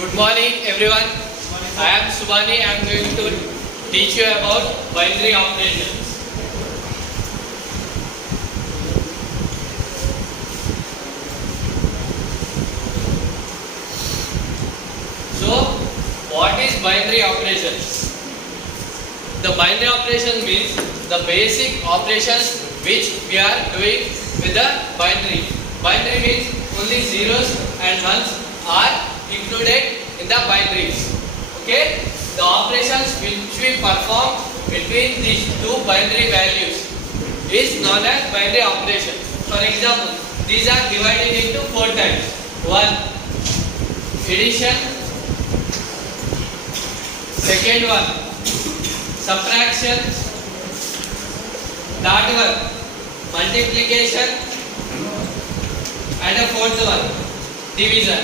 Good morning everyone. I am Subhani. I am going to teach you about binary operations. So, what is binary operations? The binary operation means the basic operations which we are doing with the binary. Binary means only zeros and ones are included in the binaries. Okay? The operations which we perform between these two binary values is known as binary operations. For example, these are divided into 4 types. 1. Addition. Second one, subtraction. Third one, multiplication. And the fourth one, division.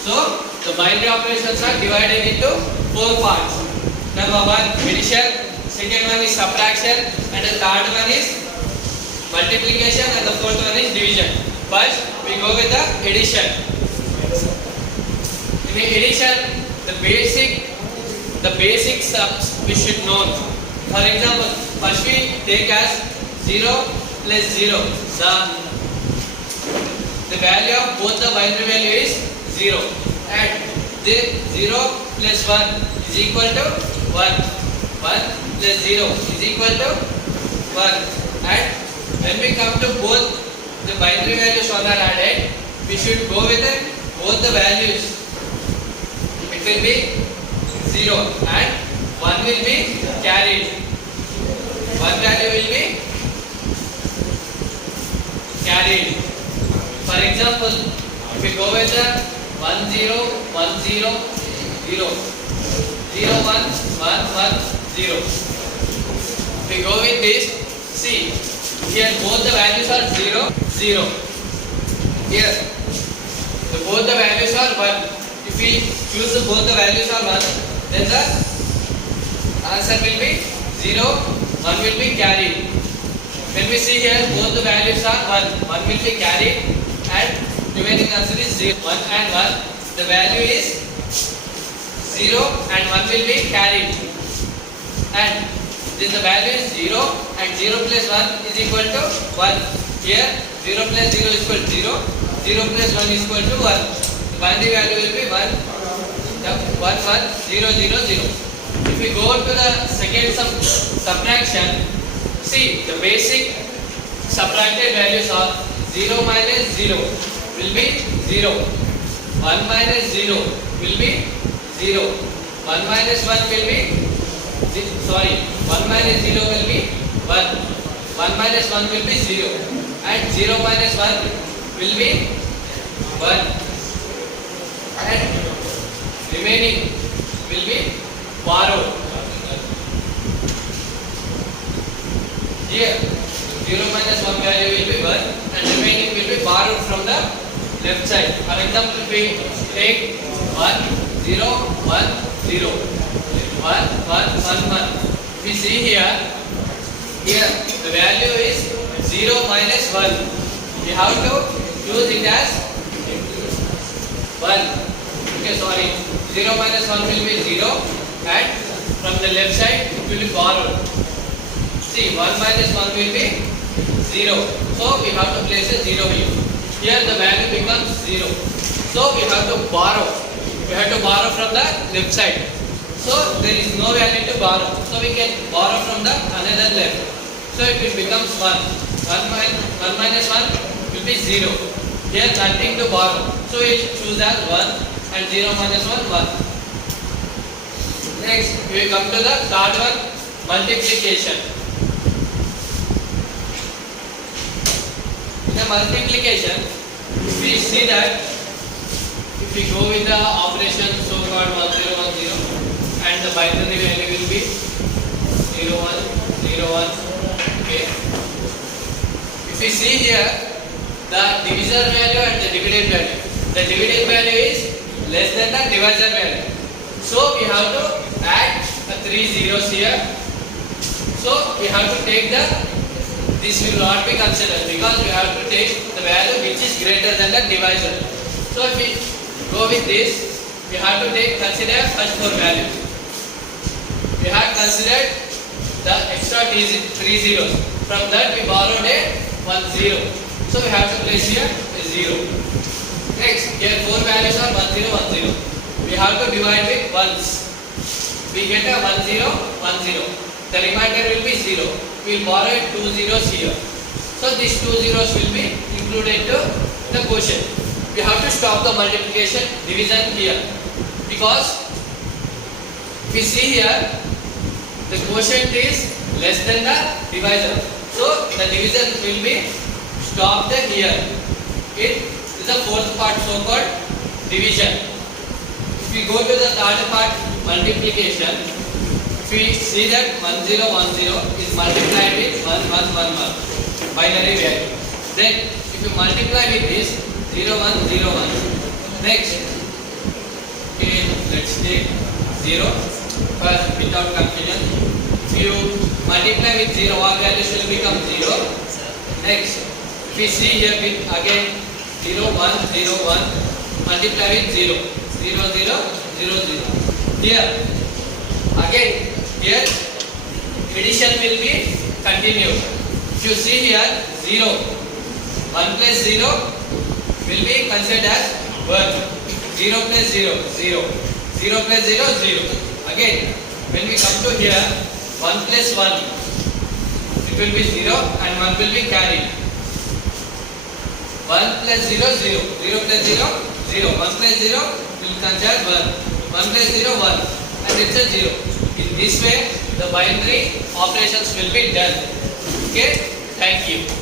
So, the binary operations are divided into 4 parts. Number 1, addition. Second one is subtraction. And the third one is multiplication. And the fourth one is division. First, we go with the addition. In addition, the basic sums we should know. For example, first we take as 0 plus 0. The value of both the binary value is 0. And the 0 plus 1 is equal to 1. 1 plus 0 is equal to 1. And when we come to both the binary values are added, we should go with both the values. It will be 0 and 1 will be carried. One value will be carried. For example, if we go with the 1 0 1 0 0 0 1 1 1 0. If we go with this, see here both the values are 0 0. Here both the values are 1. If we choose both the values are 1, then the answer will be 0, 1 will be carried. When we see here both the values are 1, 1 will be carried and remaining answer is 0. 1 and 1, the value is 0 and 1 will be carried. And then the value is 0 and 0 plus 1 is equal to 1. Here 0 plus 0 is equal to 0, 0 plus 1 is equal to 1. Binary value will be 1, 1, 0, 0, 0. If we go to the second subtraction, see the basic subtracted values are 0 minus 0 will be 0. 1 minus 0 will be 0. 1 minus 1 will be 1 minus 0 will be 1. 1 minus 1 will be 0. And 0 minus 1 will be 1. And remaining will be borrowed. Here 0 minus 1 value will be 1 and remaining will be borrowed from the left side. For example, we take 1 0 1 0 1 1 1 1. We see here the value is 0 minus 1. We have to use it as 1. Okay, 0 minus 1 will be 0 and from the left side it will be borrowed. See, 1 minus 1 will be 0. So we have to place a 0 here. Here the value becomes 0. So we have to borrow. We have to borrow from the left side. So there is no value to borrow. So we can borrow from the another left. So it will becomes 1. 1 minus 1 will be 0. Here nothing to borrow. So we choose as 1. And 0 minus 1, 1. Next, we come to the third one, multiplication. In the multiplication, we see that if we go with the operation so called 1 0 1 0 and the binary value will be 0 1 0 1. Okay. If we see here the divisor value and the dividend value. The dividend value is less than the divisor value. So we have to add 3 zeros here. So we have to take this will not be considered because we have to take the value which is greater than the divisor. So if we go with this, we have to consider first 4 values. We have considered the extra three zeros. From that we borrowed a 1 0. So we have to place here a 0. Next, here 4 values are 1 0 1 0. We have to divide with ones. We get a 1 0 1 0. The remainder will be 0. We will borrow 2 zeros here. So these 2 zeros will be included to the quotient. We have to stop the multiplication division here, because if we see here the quotient is less than the divisor. So the division will be stopped here. It is the fourth part, so called division. If we go to the third part, multiplication, if we see that 1 0 1 0 is multiplied with 1 1 1 1 binary value. Then if you multiply with this 0 1 0 1. Next, okay, let's take 0 first without confusion. If you multiply with 0, all values will become 0. Next, if we see here with again 0 1 0 1, multiply with 0 0 0 0 0. Here again, here addition will be continued. If you see here 0, 1 plus 0 will be considered as 1. 0 plus 0 0. 0 plus 0 0. Again, when we come to here 1 plus 1, it will be 0 and 1 will be carried. 1 plus 0 0. 0 plus 0 0. 1 plus 0 will consider 1. 1 plus 0 1 and it's a 0. In this way the binary operations will be done. Okay, thank you.